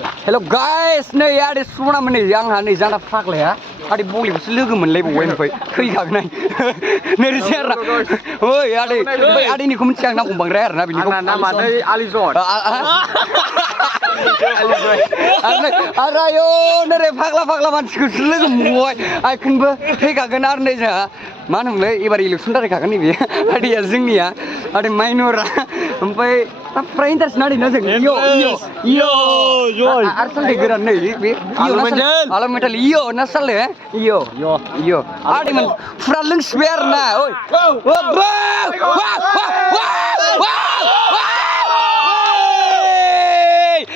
Hello guys, नै आदै सुनामोन नै आंहा नै जाना फाग्लाया आदै बलिखौसो लोगो मोनलायबावबाय ओमफ्राय थैखागोन नोरैसै आरोना ओइ आदै बै आदैनिखौ मिथिया आं नामखौ बांद्राय आरोना बिनिखौ नामा नै आलिजन आरो आयौ नोरै फाग्ला मानसिखौसो लोगो मोनबावबाय आइखौनोबो थैखागोन आरो नै जोंहा मा होनोमोनलाय एबार इलेकसन जाखागोन नैबे आदैया जोंनिया आदै माइनरा ओमफ्राय फ्राय इन्टारेस्ट नायदोंना जों इयो आरो सालथे गोरान नै बे आलमेन्टेल इयो ना साले इयो आदैमोन फुरा लोंसिबाय आरोना ओइ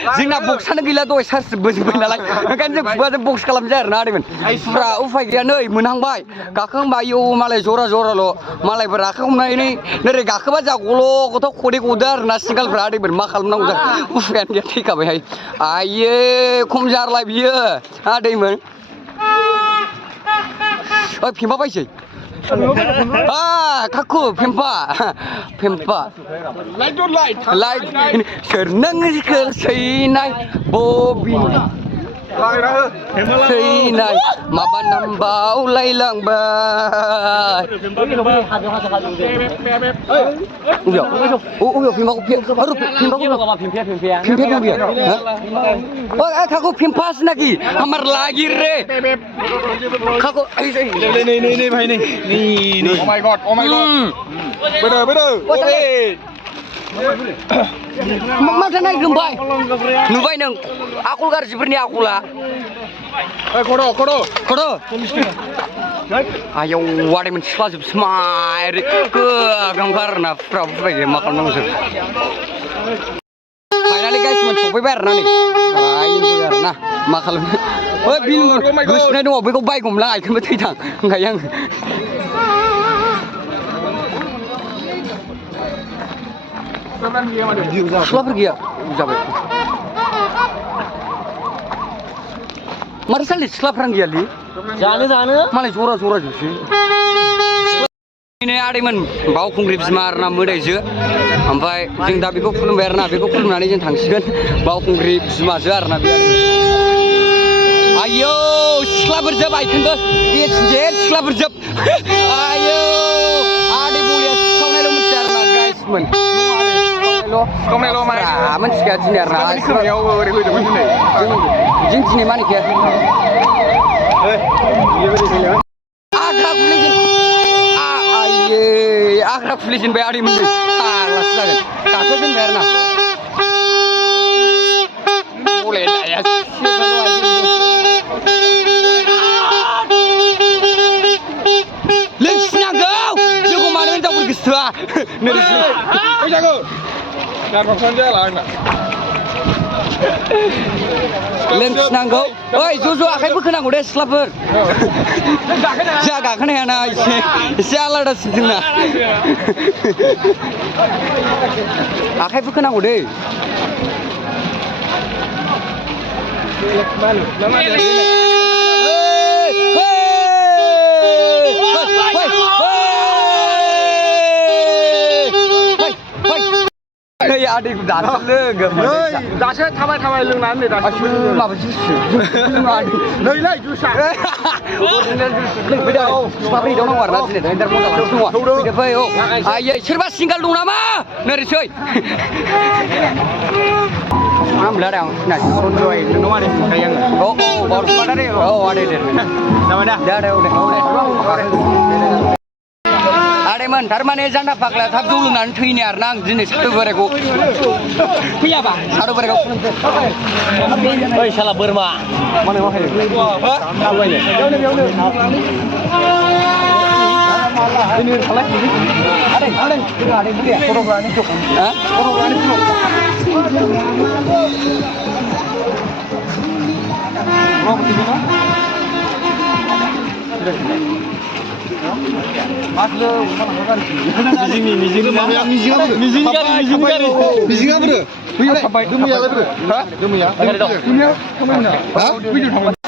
जोंना बक्सआनो गैला दहाय सार्स बोजोबबाय नालाय ओंखायनो जों खुगाजों बक्स खालामसै आरोना आदैमोन फुरा उफाय गैया नै मोनहांबाय गाखोहांबाय आयौ मालाय जराल' मालायफोर आखाइ हमनानै नोरै गाखोबा जा गल' गथ' खदै गदो आरोना सिंगालफ्रा आदैमोन मा खालामनांगौ जाखो उफायानो गैया थैखाबायहाय आइयै खम जारलाय बियो आदैमोन ओइ फेम्फा बायसै काकु फेम्फा लाइट सोर नोंखौ सैनाय बबिन सैनाय माबा नामबावलायलांबाय काकु फेम्फास नाকি আমার লাগি রে काकु नै भाई नै Oh my god bener माथो नायगोमबाय नुबाय नों आखल गाज्रिफोरनि आखला खड़' आयौ आदैमोन सिख्लाजोबसो मारै गोगोमखा आरोना फुरा फुरायदो मा खालामनांगौ जों फाइनालि गाइसमोन सफैबाय आरोना नै आरोना मा खालामनो ओइ बिल गोसोनाय दङ बेखौ बायगौमोनलां आइखौबो थैथां होनखायो आं सिख्लाफोर गैया जाबाय माथो सालि सिख्लाफ्रानो गैयालै जानो मालाय जरा जोबसै आदैमोन बावखुंग्रि बिमा आरोना मोदायजो ओमफ्राय जों दा बेखौ खुलुमबाय आरोना बेखौ खुलुमनानै जों थांसिगोन बावखुंग्रि बिमाजो आरोना बे आयौ सिख्लाफोर जोब आइखोनबो सिख्लाफोर जोब आयौ आदै बलिया सिखावनायल' मिथिया आरोना गाइसमोन मिथिखाया दिनै आरोना जों दिनै मानिखाया आग्रा खुलिजेनबाय आदैमोन फाग्लासो जागोन गाखोजेनबाय आरोना लोंसिनांगौ जोंखौ मानो हिनजावफोर गोसोथोआ लोंसिनांगौ ओइ ज' आखाइ बोखोनांगौ दे सिख्लाफोर जोंहा गाखोनो हायाना एसे आलादासिन जोंना आखाइ बोखोनांगौ दै आदैखौ दासो लोगो दासो थाबाय लोंनानै नै दासो माबासो नैलाय जुसा साब्रै दावनांगौ आरोना दिनै इन्टार मजा फै औ आयै सोरबा सिंगाल दं नामा नोरैसै आमला आं सिनायसै सनजय नोंनाव आदै बुंखायो आङो बावसुमा दे आदै दे जाबाय दे आदैमोन थारमाने जान्दा फाग्ला थाब जौ लोंनानै थैनो आरोना आं दिनै सादु बोरायखौ फैयाबा सादु बोरायखौ ओइ साला बोरमा माने मा खायो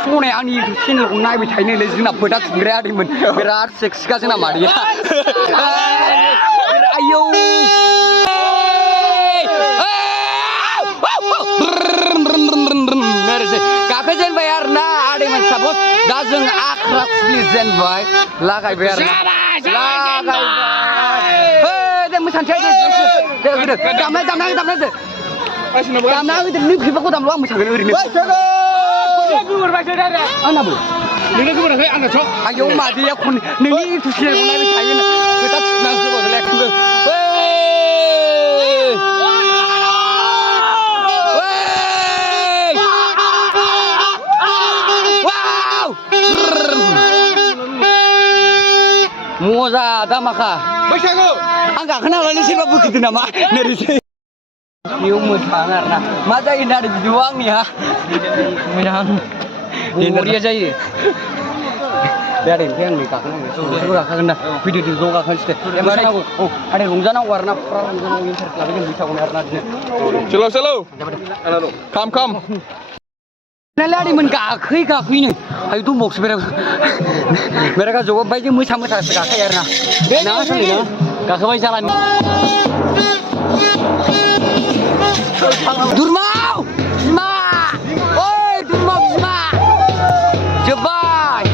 सनाय आंनि चेनेलखौ नायबाय थायो नैलै जोंना फोथा थुंग्राया आदैमोन बिराद सेक्सिखा जोंना मादैया आयौ प्लिज जेनबाय लागायबाय आरो लागायबाय दे मोसानोसै दे होदो दामनाय दे दामना होदो नों फैबाखौ दामल' आं मोसागोन ओरैनो आंनाबो नोंनो गोबोराखै आंना स' आयौ मादैया नोंनि इउटुब चेनेलखौ नायबाय थायो खोथा थुना होबावदोलाय आंबो मजा दामाखा बैसागु आं गाखोना लानानै सोरबा बोखोदो नामा नोरैसै बेयाव मोसानो आरोना मा जायो होननानै भिडिअ आंनिया मोजां बरिया जायो दे ओमफ्राय आं नै गाखोनांगौ गाखोगोन ना फैदो ज' गाखोनोसै दे मोसानांगौ औ आरो रंजानांगौ आरोना फुरा रंजानांगौ इन्टारेस्ट लाबोगोन बैसागुनि आरोना बिदिनो चलो खाम नालारिमोन गाखोयैनो आयु दंबावसो बेरा गाजौआव बायदि मोसा गाखायो आरोना ना सोलिना गाखोबाय जालानि दुरमाव बिमा ओइ दुरमाव बिमा जोब्बाय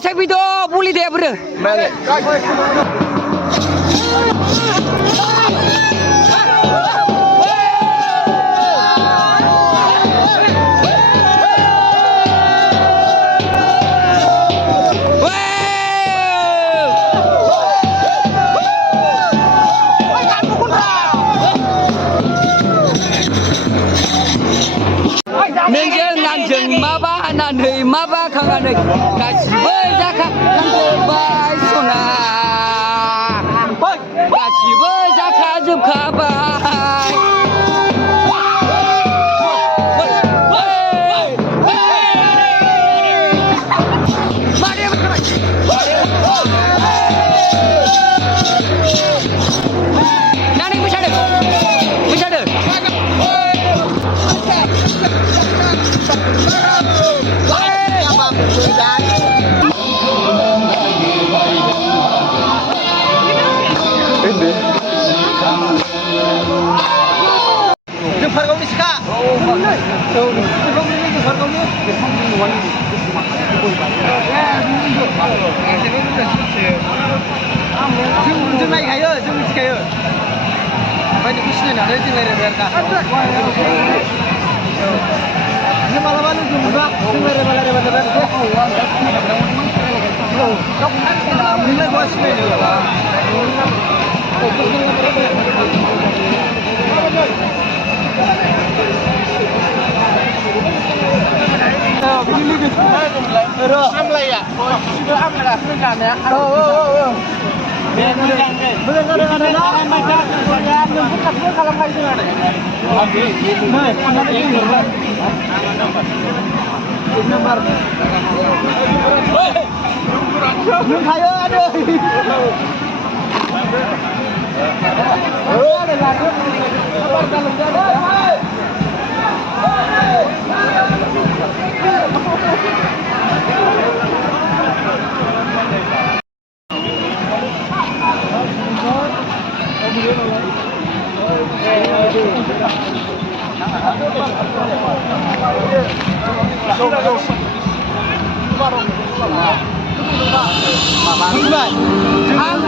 Saya video boleh deh bro. Balik. Neng maba anandai maba kanganai gasibo जाखांजोब्बाय सना गासिबो जाखाजोबखाबाय नानै मोसादो Fargaunya sih kak. जों नायखायो जों मिथिखायो ओमफ्राय नोंखौ सिनायनानै जों रायज्लायबाय आरो ना मालाबा लोगो मोनबा जों रायज्लायबाय नोंलाय बहा सिनायनो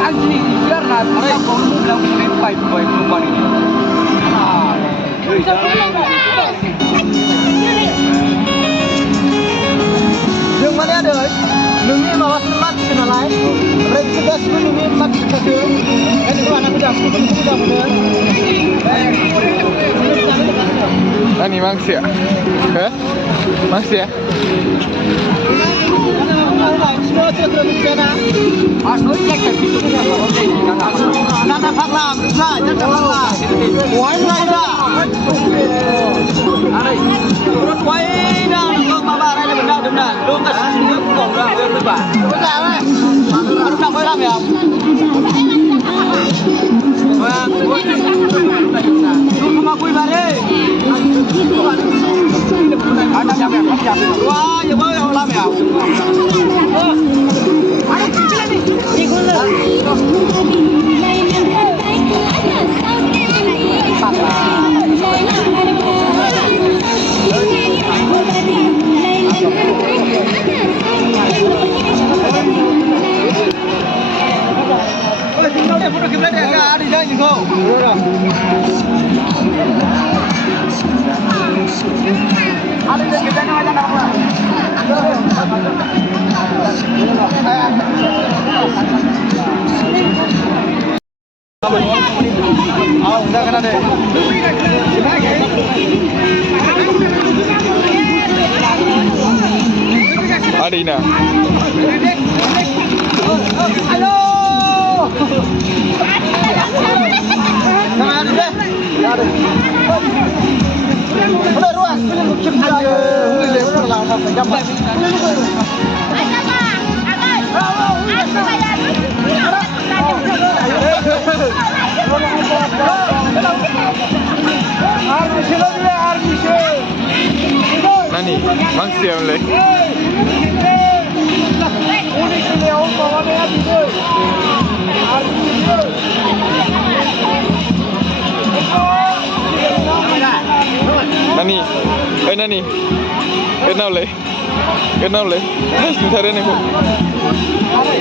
Ang sini biar nak orang kau bilang boleh baik perubahan ini. Yang mana ada? Nungi mawas tempat senalai. Mereka sudah semua nungi tempat sesuatu. Kan itu anak muda, sudah muda. Ani mangsya, mangsya. Semua sudah berbicara. Asli cek itu. Nada fakla, bisa, jangan fakla. Wah, enggak. Urut wae dah, lu mama ada benda. Lu enggak sini kok enggak berubah. Enggak, weh. Harus nak kolam ya. Wah, lu sama gue bare. Ada jam ya, wah, ya bae kolam ya. Udah kena deh. Adina. Halo. Nah, ada. Udah ruang. Nani, mangsi amle. Nani, Nani, kenal le, sebentar ini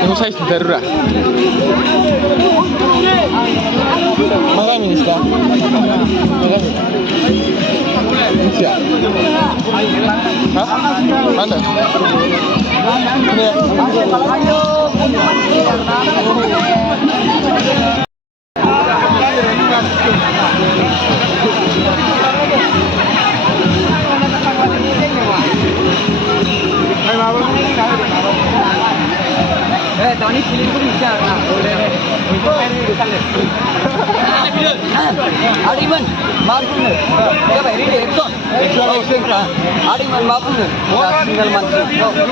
aku saya sebentar dah. Makanya ni sudah, siap. Hah? Mana? Ini ya. Tadi pilih pun bisa. Adiman, maafkan. Jab hari ni ekson. Adiman maafkan. Single month.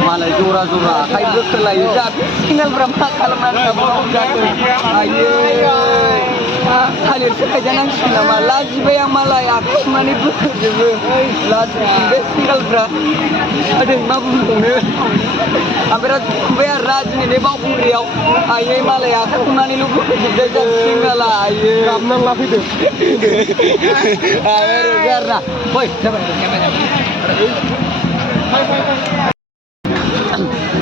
Malah jura. Kai betul lah. Jab single berapa kalau nak jatuh. Ayo. Halir sekarang single malah jiba yang malah aku mani betul. Last single berapa? Ada maafkan. Aberat bayar raj ni lebau kuriau. Ayo malah aku mani lupa. Jadi single lah. Ayo. Kamu lah itu. Ayo karena. Boy, dapat kamera.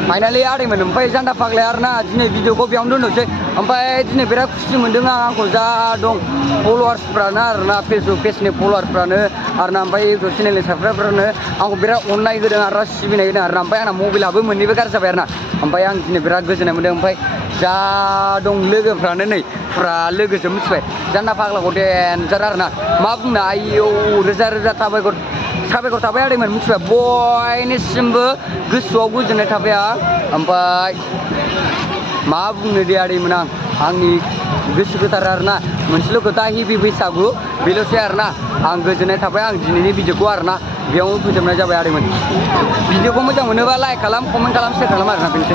Finally ada sampai janda faklearna jine video ko biang dulu sih sampai jine berak sih mendengar aku zadong followers pranar na Facebook page ni followers pranar arna sampai itu channel subscribe pranar aku berak online ke dengan ras sih nih arna sampai anak mobil abu meni bekar sabarna sampai yang jine berak ke jine mendengar sampai zadong lega pranar nih pra lega jemut sih janda fakla koden jararna maaf na ayo reza sabar ada yang muncul boy ini sembuh geswa gue jenis tapi ya sampai maaf nih dia ada yang menang angin gesu kita arna muncul kita hibi bisa gue bilo arna angin jenis tapi ang jenis ini video gua arna biang gue jam aja bayar yang video gue macam mana like kalam komen kalam share kalam arna pintu